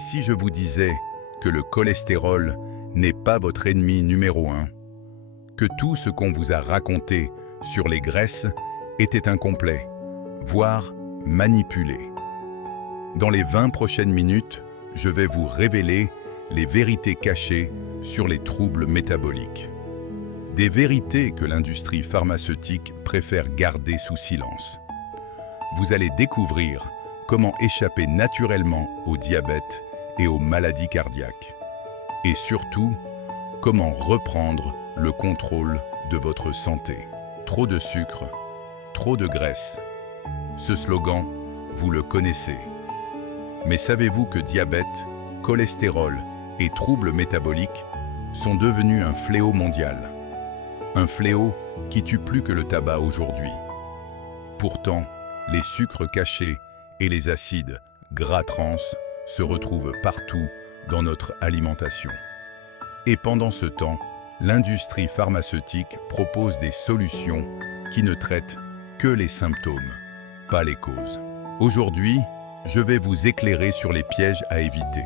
si je vous disais que le cholestérol n'est pas votre ennemi numéro 1, que tout ce qu'on vous a raconté sur les graisses était incomplet, voire manipulé? Dans les 20 prochaines minutes, je vais vous révéler les vérités cachées sur les troubles métaboliques. Des vérités que l'industrie pharmaceutique préfère garder sous silence. Vous allez découvrir comment échapper naturellement au diabète et aux maladies cardiaques. Et surtout, comment reprendre le contrôle de votre santé. Trop de sucre, trop de graisse. Ce slogan, vous le connaissez. Mais savez-vous que diabète, cholestérol et troubles métaboliques sont devenus un fléau mondial? Un fléau qui tue plus que le tabac aujourd'hui. Pourtant, les sucres cachés et les acides gras trans se retrouvent partout dans notre alimentation. Et pendant ce temps, l'industrie pharmaceutique propose des solutions qui ne traitent que les symptômes, pas les causes. Aujourd'hui, je vais vous éclairer sur les pièges à éviter,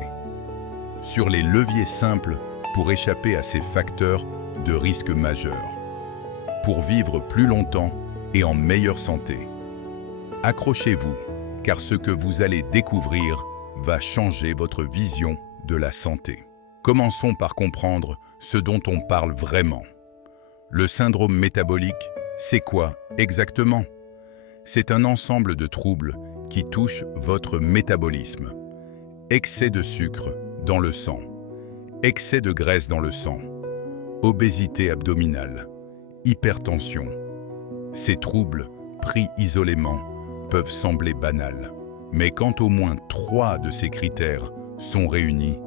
sur les leviers simples pour échapper à ces facteurs de risque majeurs, pour vivre plus longtemps et en meilleure santé. Accrochez-vous, car ce que vous allez découvrir va changer votre vision de la santé. Commençons par comprendre ce dont on parle vraiment. Le syndrome métabolique, c'est quoi exactement? C'est un ensemble de troubles qui touchent votre métabolisme. Excès de sucre dans le sang, excès de graisse dans le sang, obésité abdominale, hypertension. Ces troubles, pris isolément, peuvent sembler banals. Mais quand au moins 3 de ces critères sont réunis,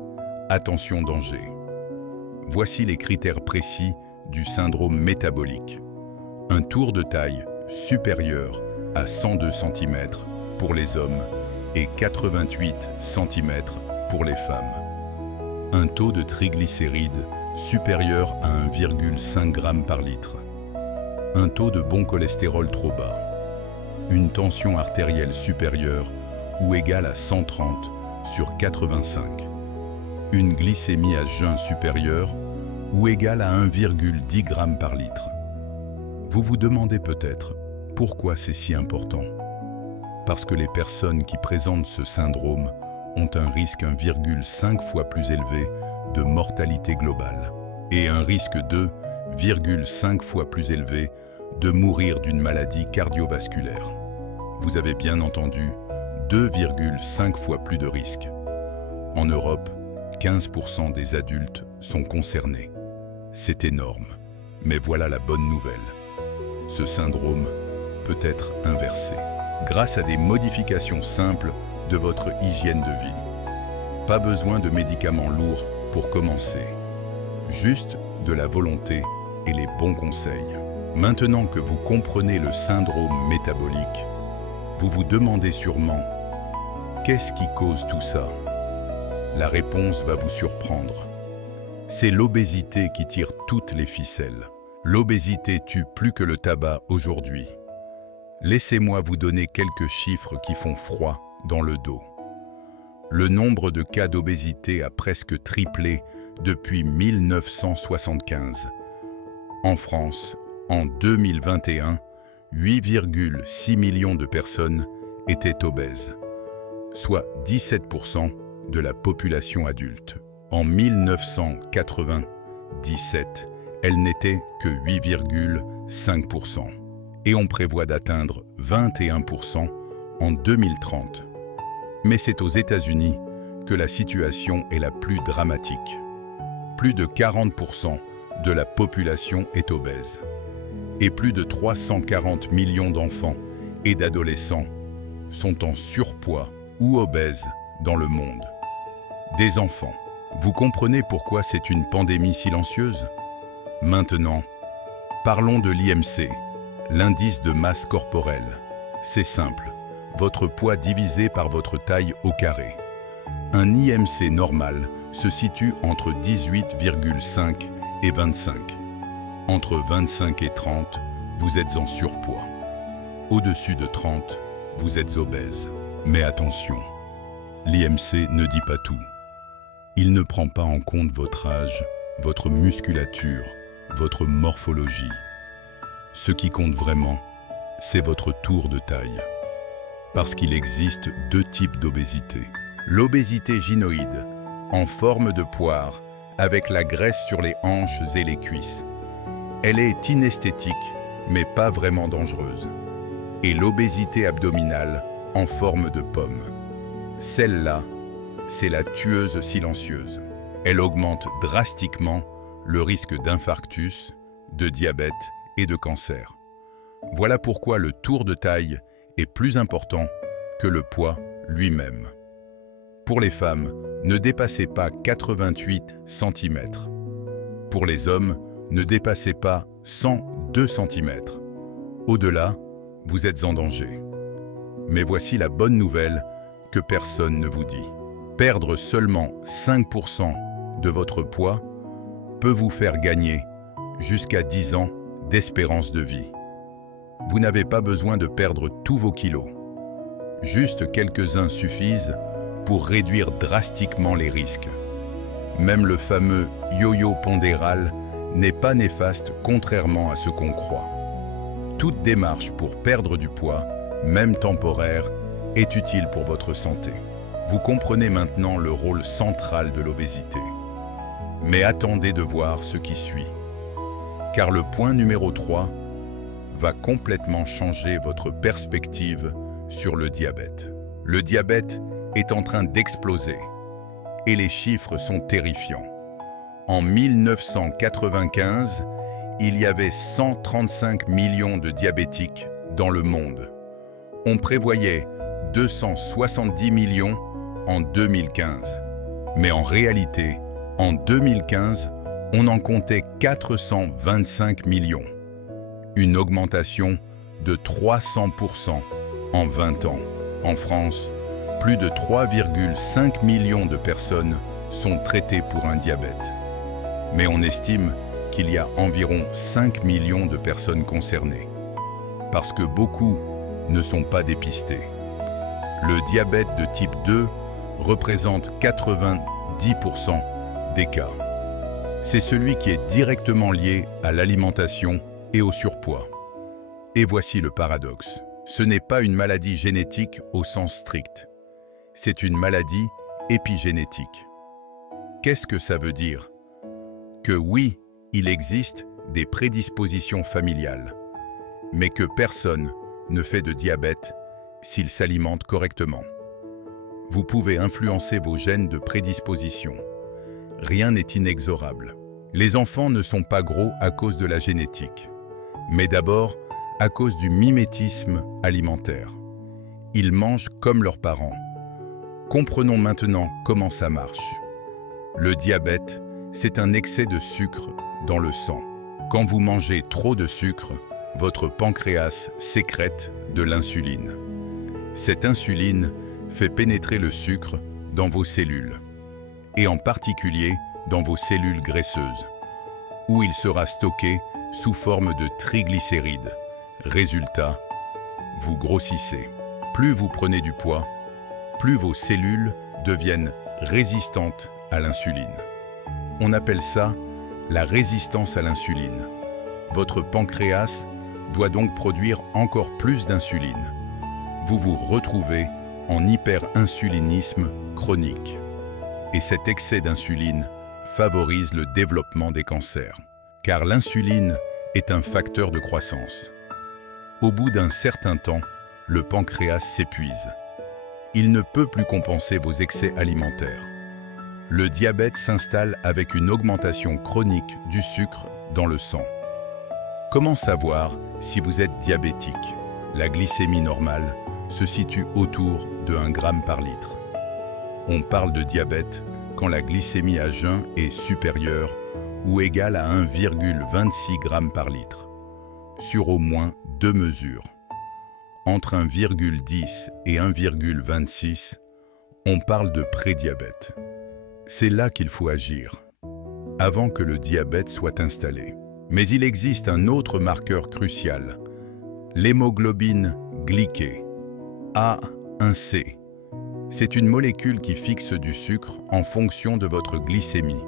attention danger. Voici les critères précis du syndrome métabolique. Un tour de taille supérieur à 102 cm pour les hommes et 88 cm pour les femmes. Un taux de triglycérides supérieur à 1,5 g par litre. Un taux de bon cholestérol trop bas. Une tension artérielle supérieure ou égale à 130 sur 85. Une glycémie à jeun supérieure ou égale à 1,10 g par litre. Vous vous demandez peut-être pourquoi c'est si important. Parce que les personnes qui présentent ce syndrome ont un risque 1,5 fois plus élevé de mortalité globale et un risque 2,5 fois plus élevé de mourir d'une maladie cardiovasculaire. Vous avez bien entendu, 2,5 fois plus de risques. En Europe, 15% des adultes sont concernés. C'est énorme. Mais voilà la bonne nouvelle. Ce syndrome peut être inversé grâce à des modifications simples de votre hygiène de vie. Pas besoin de médicaments lourds pour commencer. Juste de la volonté et les bons conseils. Maintenant que vous comprenez le syndrome métabolique, vous vous demandez sûrement « Qu'est-ce qui cause tout ça ?» La réponse va vous surprendre. C'est l'obésité qui tire toutes les ficelles. L'obésité tue plus que le tabac aujourd'hui. Laissez-moi vous donner quelques chiffres qui font froid dans le dos. Le nombre de cas d'obésité a presque triplé depuis 1975. En France, en 2021, 8,6 millions de personnes étaient obèses, soit 17% de la population adulte. En 1997, elle n'était que 8,5%. Et on prévoit d'atteindre 21% en 2030. Mais c'est aux États-Unis que la situation est la plus dramatique. Plus de 40% de la population est obèse. Et plus de 340 millions d'enfants et d'adolescents sont en surpoids ou obèses dans le monde. Des enfants. Vous comprenez pourquoi c'est une pandémie silencieuse? Maintenant, parlons de l'IMC, l'indice de masse corporelle. C'est simple, votre poids divisé par votre taille au carré. Un IMC normal se situe entre 18,5 et 25. Entre 25 et 30, vous êtes en surpoids. Au-dessus de 30, vous êtes obèse. Mais attention, l'IMC ne dit pas tout. Il ne prend pas en compte votre âge, votre musculature, votre morphologie. Ce qui compte vraiment, c'est votre tour de taille. Parce qu'il existe deux types d'obésité. L'obésité gynoïde, en forme de poire, avec la graisse sur les hanches et les cuisses. Elle est inesthétique, mais pas vraiment dangereuse. Et l'obésité abdominale, en forme de pomme. Celle-là, c'est la tueuse silencieuse. Elle augmente drastiquement le risque d'infarctus, de diabète et de cancer. Voilà pourquoi le tour de taille est plus important que le poids lui-même. Pour les femmes, ne dépassez pas 88 cm. Pour les hommes, ne dépassez pas 102 cm. Au-delà, vous êtes en danger. Mais voici la bonne nouvelle que personne ne vous dit. Perdre seulement 5% de votre poids peut vous faire gagner jusqu'à 10 ans d'espérance de vie. Vous n'avez pas besoin de perdre tous vos kilos. Juste quelques-uns suffisent pour réduire drastiquement les risques. Même le fameux yo-yo pondéral n'est pas néfaste contrairement à ce qu'on croit. Toute démarche pour perdre du poids, même temporaire, est utile pour votre santé. Vous comprenez maintenant le rôle central de l'obésité. Mais attendez de voir ce qui suit. Car le point numéro 3 va complètement changer votre perspective sur le diabète. Le diabète est en train d'exploser et les chiffres sont terrifiants. En 1995, il y avait 135 millions de diabétiques dans le monde. On prévoyait 270 millions en 2015. Mais en réalité, en 2015, on en comptait 425 millions. Une augmentation de 300% en 20 ans. En France, plus de 3,5 millions de personnes sont traitées pour un diabète. Mais on estime qu'il y a environ 5 millions de personnes concernées. Parce que beaucoup ne sont pas dépistés. Le diabète de type 2 représente 90% des cas. C'est celui qui est directement lié à l'alimentation et au surpoids. Et voici le paradoxe. Ce n'est pas une maladie génétique au sens strict. C'est une maladie épigénétique. Qu'est-ce que ça veut dire? Que oui, il existe des prédispositions familiales, mais que personne ne fait de diabète s'il s'alimente correctement. Vous pouvez influencer vos gènes de prédisposition. Rien n'est inexorable. Les enfants ne sont pas gros à cause de la génétique, mais d'abord à cause du mimétisme alimentaire. Ils mangent comme leurs parents. Comprenons maintenant comment ça marche. Le diabète, c'est un excès de sucre dans le sang. Quand vous mangez trop de sucre, votre pancréas sécrète de l'insuline. Cette insuline fait pénétrer le sucre dans vos cellules, et en particulier dans vos cellules graisseuses, où il sera stocké sous forme de triglycérides. Résultat, vous grossissez. Plus vous prenez du poids, plus vos cellules deviennent résistantes à l'insuline. On appelle ça la résistance à l'insuline. Votre pancréas doit donc produire encore plus d'insuline. Vous vous retrouvez en hyperinsulinisme chronique. Et cet excès d'insuline favorise le développement des cancers, car l'insuline est un facteur de croissance. Au bout d'un certain temps, le pancréas s'épuise. Il ne peut plus compenser vos excès alimentaires. Le diabète s'installe avec une augmentation chronique du sucre dans le sang. Comment savoir si vous êtes diabétique? La glycémie normale se situe autour de 1 g par litre. On parle de diabète quand la glycémie à jeun est supérieure ou égale à 1,26 g par litre, sur au moins 2 mesures. Entre 1,10 et 1,26, on parle de prédiabète. C'est là qu'il faut agir, avant que le diabète soit installé. Mais il existe un autre marqueur crucial, l'hémoglobine glyquée, A1C. C'est une molécule qui fixe du sucre en fonction de votre glycémie.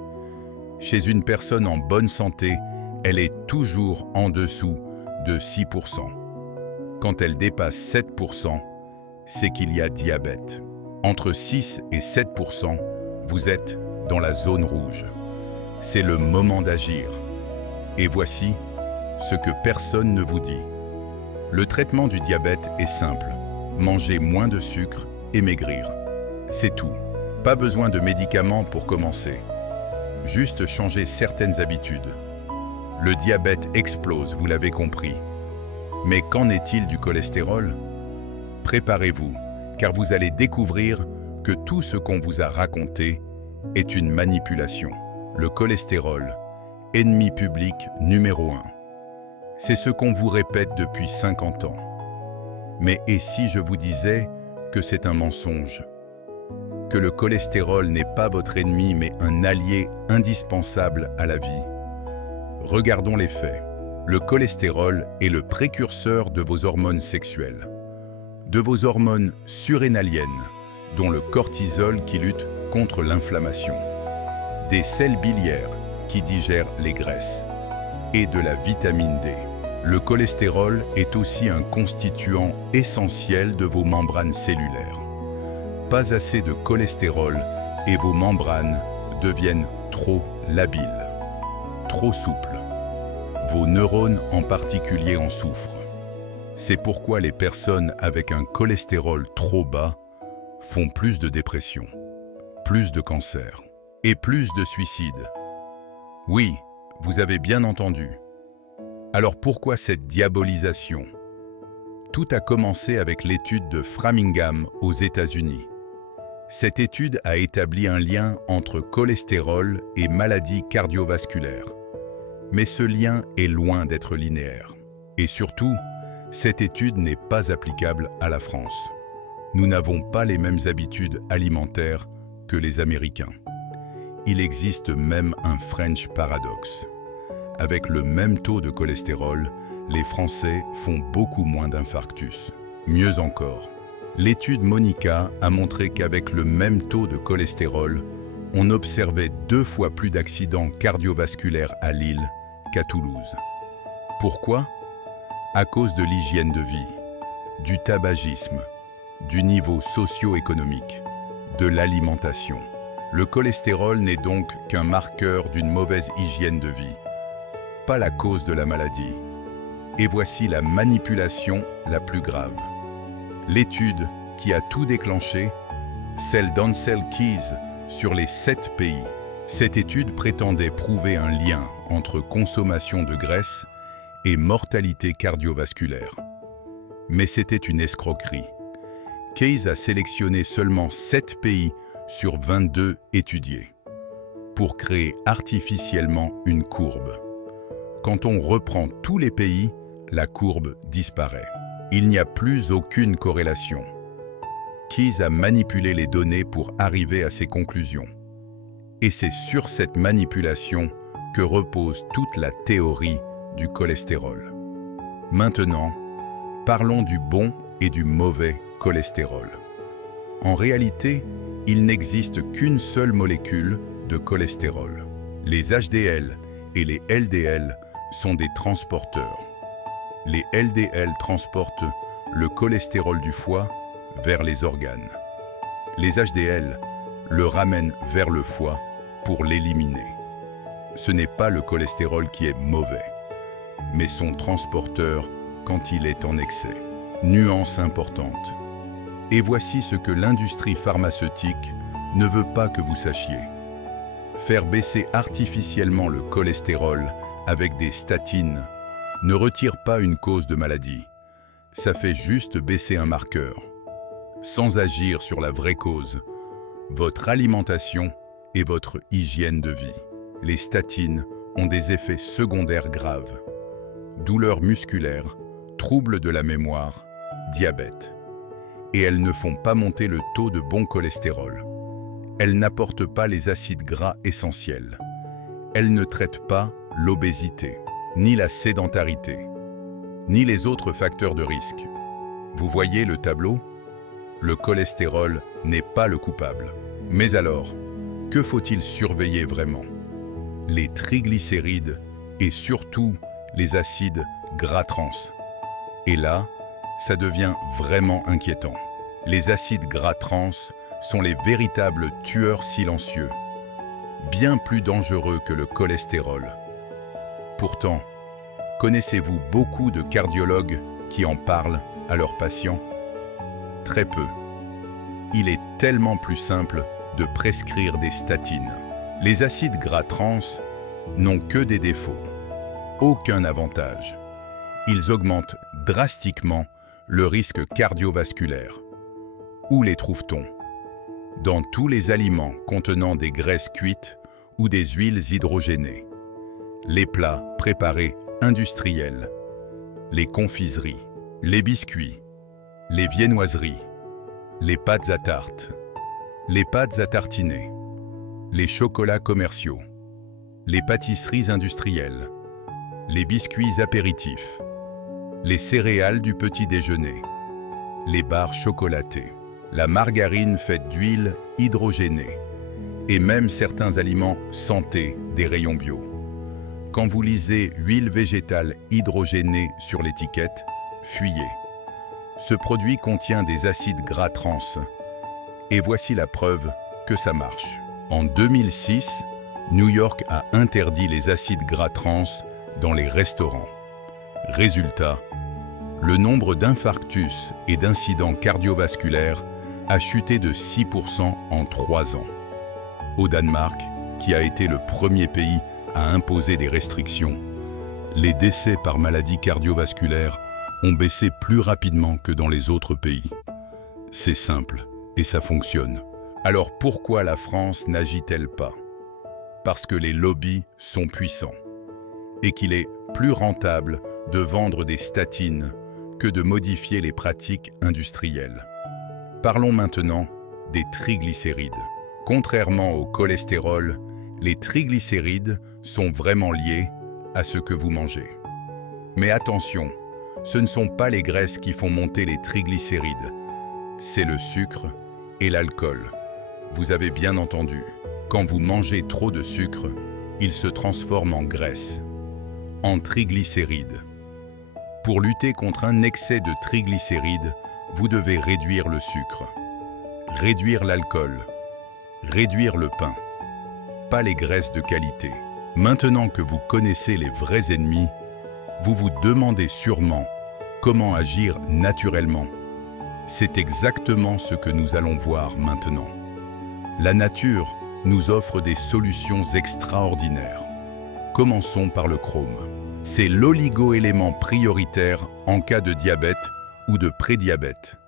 Chez une personne en bonne santé, elle est toujours en dessous de 6%. Quand elle dépasse 7%, c'est qu'il y a diabète. Entre 6 et 7%, vous êtes dans la zone rouge. C'est le moment d'agir. Et voici ce que personne ne vous dit. Le traitement du diabète est simple. Manger moins de sucre et maigrir. C'est tout. Pas besoin de médicaments pour commencer. Juste changer certaines habitudes. Le diabète explose, vous l'avez compris. Mais qu'en est-il du cholestérol? Préparez-vous, car vous allez découvrir que tout ce qu'on vous a raconté est une manipulation. Le cholestérol, ennemi public numéro 1. C'est ce qu'on vous répète depuis 50 ans. Mais et si je vous disais que c'est un mensonge? Que le cholestérol n'est pas votre ennemi mais un allié indispensable à la vie? Regardons les faits. Le cholestérol est le précurseur de vos hormones sexuelles, de vos hormones surrénaliennes, dont le cortisol qui lutte contre l'inflammation, des sels biliaires qui digèrent les graisses, et de la vitamine D. Le cholestérol est aussi un constituant essentiel de vos membranes cellulaires. Pas assez de cholestérol et vos membranes deviennent trop labiles, trop souples. Vos neurones en particulier en souffrent. C'est pourquoi les personnes avec un cholestérol trop bas font plus de dépression, plus de cancer et plus de suicides. Oui, vous avez bien entendu. Alors pourquoi cette diabolisation? Tout a commencé avec l'étude de Framingham aux États-Unis. Cette étude a établi un lien entre cholestérol et maladies cardiovasculaires. Mais ce lien est loin d'être linéaire. Et surtout, cette étude n'est pas applicable à la France. Nous n'avons pas les mêmes habitudes alimentaires que les Américains. Il existe même un French paradoxe. Avec le même taux de cholestérol, les Français font beaucoup moins d'infarctus. Mieux encore, l'étude Monica a montré qu'avec le même taux de cholestérol, on observait 2 fois plus d'accidents cardiovasculaires à Lille qu'à Toulouse. Pourquoi? À cause de l'hygiène de vie, du tabagisme, du niveau socio-économique, de l'alimentation. Le cholestérol n'est donc qu'un marqueur d'une mauvaise hygiène de vie, pas la cause de la maladie. Et voici la manipulation la plus grave. L'étude qui a tout déclenché, celle d'Ansel Keys sur les 7 pays. Cette étude prétendait prouver un lien entre consommation de graisse et mortalité cardiovasculaire. Mais c'était une escroquerie. Keys a sélectionné seulement 7 pays sur 22 étudiés pour créer artificiellement une courbe. Quand on reprend tous les pays, la courbe disparaît. Il n'y a plus aucune corrélation. Keys a manipulé les données pour arriver à ses conclusions. Et c'est sur cette manipulation que repose toute la théorie du cholestérol. Maintenant, parlons du bon et du mauvais cholestérol. En réalité, il n'existe qu'une seule molécule de cholestérol. Les HDL et les LDL sont des transporteurs. Les LDL transportent le cholestérol du foie vers les organes. Les HDL le ramènent vers le foie pour l'éliminer. Ce n'est pas le cholestérol qui est mauvais, mais son transporteur quand il est en excès. Nuance importante. Et voici ce que l'industrie pharmaceutique ne veut pas que vous sachiez. Faire baisser artificiellement le cholestérol avec des statines ne retire pas une cause de maladie. Ça fait juste baisser un marqueur, sans agir sur la vraie cause, votre alimentation et votre hygiène de vie. Les statines ont des effets secondaires graves. Douleurs musculaires, troubles de la mémoire, diabète. Et elles ne font pas monter le taux de bon cholestérol. Elles n'apportent pas les acides gras essentiels. Elles ne traitent pas l'obésité, ni la sédentarité, ni les autres facteurs de risque. Vous voyez le tableau? le cholestérol n'est pas le coupable. Mais alors, que faut-il surveiller vraiment? Les triglycérides et surtout les acides gras trans. Et là, ça devient vraiment inquiétant. Les acides gras trans sont les véritables tueurs silencieux, bien plus dangereux que le cholestérol. Pourtant, connaissez-vous beaucoup de cardiologues qui en parlent à leurs patients? Très peu. Il est tellement plus simple de prescrire des statines. Les acides gras trans n'ont que des défauts, aucun avantage. Ils augmentent drastiquement le risque cardiovasculaire. Où les trouve-t-on? Dans tous les aliments contenant des graisses cuites ou des huiles hydrogénées, les plats préparés industriels, les confiseries, les biscuits, les viennoiseries, les pâtes à tarte, les pâtes à tartiner, les chocolats commerciaux, les pâtisseries industrielles, les biscuits apéritifs, les céréales du petit déjeuner, les barres chocolatées, la margarine faite d'huile hydrogénée et même certains aliments santé des rayons bio. Quand vous lisez huile végétale hydrogénée sur l'étiquette, fuyez. Ce produit contient des acides gras trans. Et voici la preuve que ça marche. En 2006, New York a interdit les acides gras trans dans les restaurants. Résultat, le nombre d'infarctus et d'incidents cardiovasculaires a chuté de 6% en 3 ans. Au Danemark, qui a été le premier pays à imposer des restrictions, les décès par maladie cardiovasculaire ont baissé plus rapidement que dans les autres pays. C'est simple et ça fonctionne. Alors pourquoi la France n'agit-elle pas? Parce que les lobbies sont puissants et qu'il est plus rentable de vendre des statines que de modifier les pratiques industrielles. Parlons maintenant des triglycérides. Contrairement au cholestérol, les triglycérides sont vraiment liés à ce que vous mangez. Mais attention, ce ne sont pas les graisses qui font monter les triglycérides, c'est le sucre et l'alcool. Vous avez bien entendu, quand vous mangez trop de sucre, il se transforme en graisse, en triglycérides. Pour lutter contre un excès de triglycérides, vous devez réduire le sucre, réduire l'alcool, réduire le pain, pas les graisses de qualité. Maintenant que vous connaissez les vrais ennemis, vous vous demandez sûrement comment agir naturellement. C'est exactement ce que nous allons voir maintenant. La nature nous offre des solutions extraordinaires. Commençons par le chrome. C'est l'oligo-élément prioritaire en cas de diabète ou de prédiabète.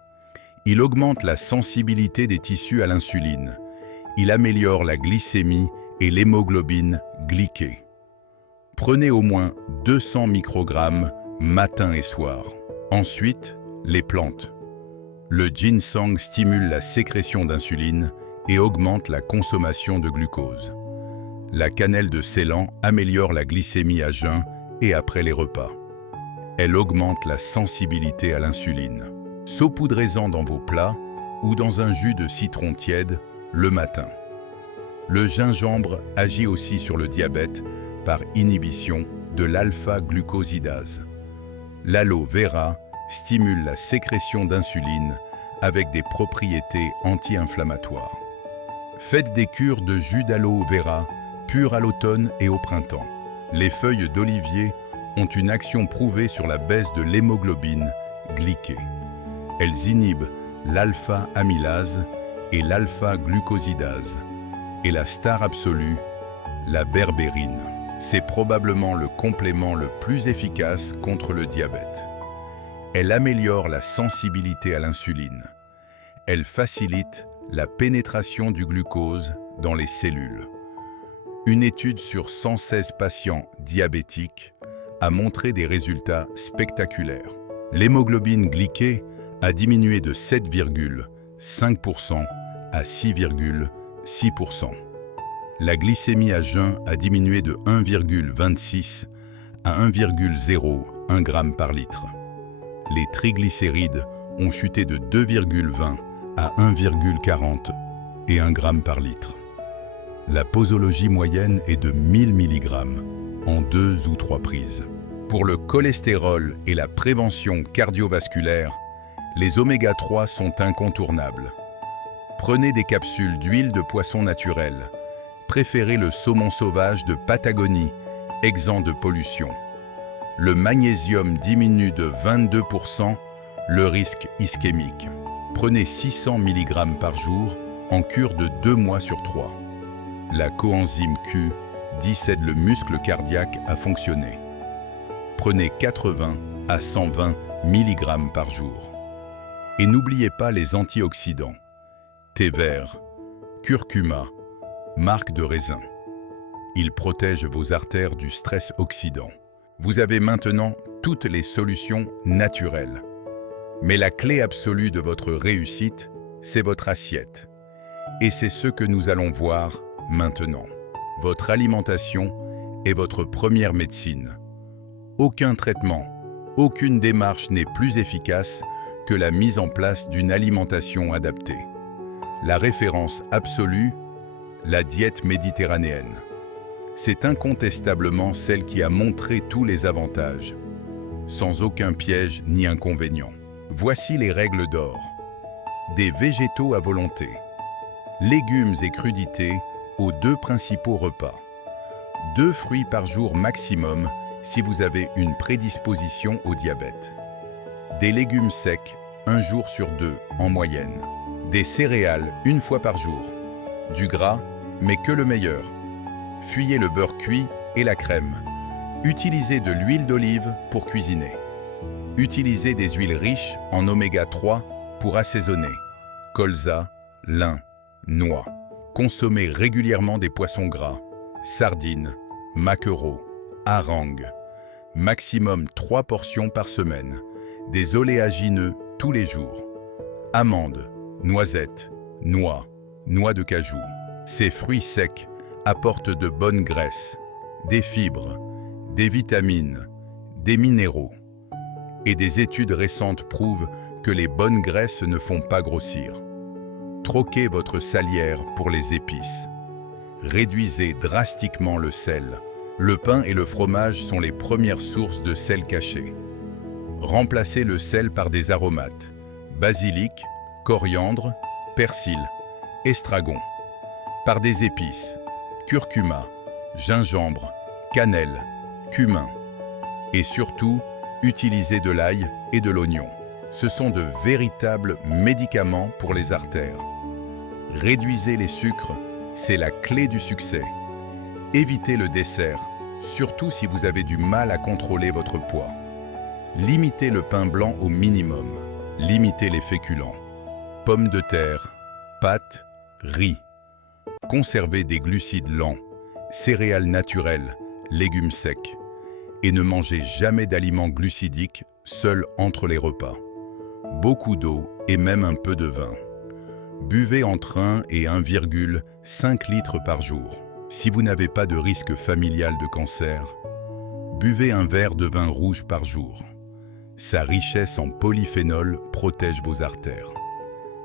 Il augmente la sensibilité des tissus à l'insuline. Il améliore la glycémie et l'hémoglobine glyquée. Prenez au moins 200 microgrammes matin et soir. Ensuite, les plantes. Le ginseng stimule la sécrétion d'insuline et augmente la consommation de glucose. La cannelle de Ceylan améliore la glycémie à jeun et après les repas. Elle augmente la sensibilité à l'insuline. Saupoudrez-en dans vos plats ou dans un jus de citron tiède le matin. Le gingembre agit aussi sur le diabète par inhibition de l'alpha-glucosidase. L'aloe vera stimule la sécrétion d'insuline avec des propriétés anti-inflammatoires. Faites des cures de jus d'aloe vera pur à l'automne et au printemps. Les feuilles d'olivier ont une action prouvée sur la baisse de l'hémoglobine glyquée. Elles inhibent l'alpha-amylase et l'alpha-glucosidase. Et la star absolue, la berbérine. C'est probablement le complément le plus efficace contre le diabète. Elle améliore la sensibilité à l'insuline. Elle facilite la pénétration du glucose dans les cellules. Une étude sur 116 patients diabétiques a montré des résultats spectaculaires. L'hémoglobine glyquée a diminué de 7,5% à 6,6%. La glycémie à jeun a diminué de 1,26 à 1,01 g par litre. Les triglycérides ont chuté de 2,20 à 1,40 et 1 g par litre. La posologie moyenne est de 1000 mg en 2 ou 3 prises. Pour le cholestérol et la prévention cardiovasculaire, les oméga 3 sont incontournables. Prenez des capsules d'huile de poisson naturelle. Préférez le saumon sauvage de Patagonie, exempt de pollution. Le magnésium diminue de 22% le risque ischémique. Prenez 600 mg par jour en cure de 2 mois sur 3. La coenzyme Q dissuade le muscle cardiaque à fonctionner. Prenez 80 à 120 mg par jour. Et n'oubliez pas les antioxydants. Thé vert, curcuma, marc de raisin. Ils protègent vos artères du stress oxydant. Vous avez maintenant toutes les solutions naturelles. Mais la clé absolue de votre réussite, c'est votre assiette. Et c'est ce que nous allons voir maintenant. Votre alimentation est votre première médecine. Aucun traitement, aucune démarche n'est plus efficace que la mise en place d'une alimentation adaptée. La référence absolue, la diète méditerranéenne. C'est incontestablement celle qui a montré tous les avantages, sans aucun piège ni inconvénient. Voici les règles d'or. Des végétaux à volonté. Légumes et crudités aux 2 principaux repas. 2 fruits par jour maximum si vous avez une prédisposition au diabète. Des légumes secs 1 jour sur 2 en moyenne. Des céréales 1 fois par jour. Du gras, mais que le meilleur. Fuyez le beurre cuit et la crème. Utilisez de l'huile d'olive pour cuisiner. Utilisez des huiles riches en oméga 3 pour assaisonner. Colza, lin, noix. Consommez régulièrement des poissons gras, sardines, maquereaux, harangues. Maximum 3 portions par semaine. Des oléagineux tous les jours. Amandes, noisettes, noix, noix de cajou. Ces fruits secs apportent de bonnes graisses, des fibres, des vitamines, des minéraux. Et des études récentes prouvent que les bonnes graisses ne font pas grossir. Troquez votre salière pour les épices. Réduisez drastiquement le sel. Le pain et le fromage sont les premières sources de sel caché. Remplacez le sel par des aromates. Basilic, coriandre, persil, estragon. Par des épices. Curcuma, gingembre, cannelle, cumin. Et surtout, utilisez de l'ail et de l'oignon. Ce sont de véritables médicaments pour les artères. Réduisez les sucres, c'est la clé du succès. Évitez le dessert, surtout si vous avez du mal à contrôler votre poids. Limitez le pain blanc au minimum. Limitez les féculents. Pommes de terre, pâtes, riz. Conservez des glucides lents, céréales naturelles, légumes secs. Et ne mangez jamais d'aliments glucidiques seuls entre les repas. Beaucoup d'eau et même un peu de vin. Buvez entre 1 et 1,5 litres par jour. Si vous n'avez pas de risque familial de cancer, buvez un verre de vin rouge par jour. Sa richesse en polyphénol protège vos artères.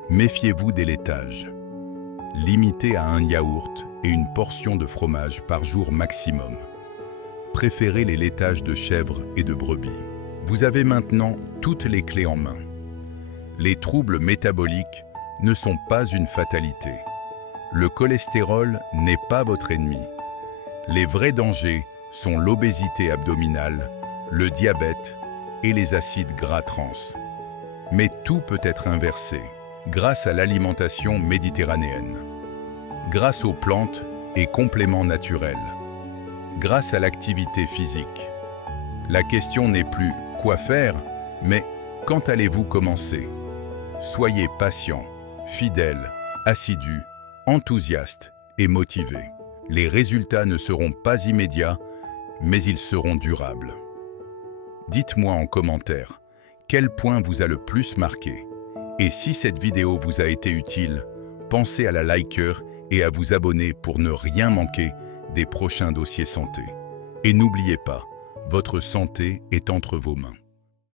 Méfiez-vous des laitages. Limitez à un yaourt et une portion de fromage par jour maximum. Préférez les laitages de chèvre et de brebis. Vous avez maintenant toutes les clés en main. Les troubles métaboliques ne sont pas une fatalité. Le cholestérol n'est pas votre ennemi. Les vrais dangers sont l'obésité abdominale, le diabète et les acides gras trans. Mais tout peut être inversé grâce à l'alimentation méditerranéenne, grâce aux plantes et compléments naturels, grâce à l'activité physique. La question n'est plus « quoi faire ?», mais « quand allez-vous commencer ?» Soyez patient, fidèle, assidu, enthousiaste et motivé. Les résultats ne seront pas immédiats, mais ils seront durables. Dites-moi en commentaire quel point vous a le plus marqué. Et si cette vidéo vous a été utile, pensez à la liker et à vous abonner pour ne rien manquer des prochains dossiers santé. Et n'oubliez pas, votre santé est entre vos mains.